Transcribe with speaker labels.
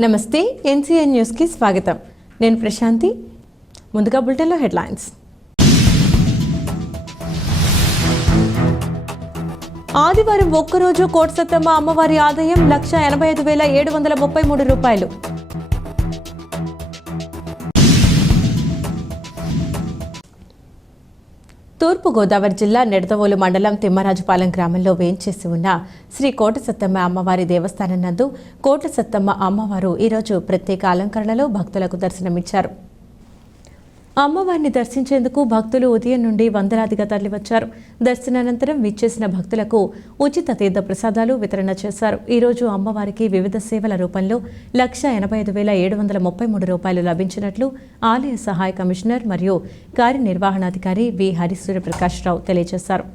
Speaker 1: నమస్తే ఎన్సీఎన్ న్యూస్కి స్వాగతం. నేను ప్రశాంతి. ముందుగా బులెటిన్లో హెడ్లైన్స్. ఆదివారం ఒక్కరోజు కోటసత్తమ్మ అమ్మవారి ఆదాయం లక్ష ఎనభై ఐదు వేల ఏడు వందల ముప్పై మూడు రూపాయలు. తూర్పుగోదావరి జిల్లా నిడదవోలు మండలం తిమ్మరాజుపాలెం గ్రామంలో వేంచేసి ఉన్న శ్రీ కోట సత్తమ్మ అమ్మవారి దేవస్థానం నందు కోట సత్తమ్మ అమ్మవారు ఈరోజు ప్రత్యేక అలంకరణలో భక్తులకు దర్శనమిచ్చారు. అమ్మవారిని దర్శించేందుకు భక్తులు ఉదయం నుండి వందలాదిగా తరలివచ్చారు. దర్శనానంతరం విచ్చేసిన భక్తులకు ఉచిత తీర్థ ప్రసాదాలు వితరణ చేశారు. ఈరోజు అమ్మవారికి వివిధ సేవల రూపంలో లక్ష ఎనభై ఐదు వేల ఏడు వందల ముప్పై మూడు రూపాయలు లభించినట్లు ఆలయ సహాయ కమిషనర్ మరియు కార్యనిర్వహణాధికారి వి హరిసూర్యప్రకాష్ రావు తెలియజేశారు.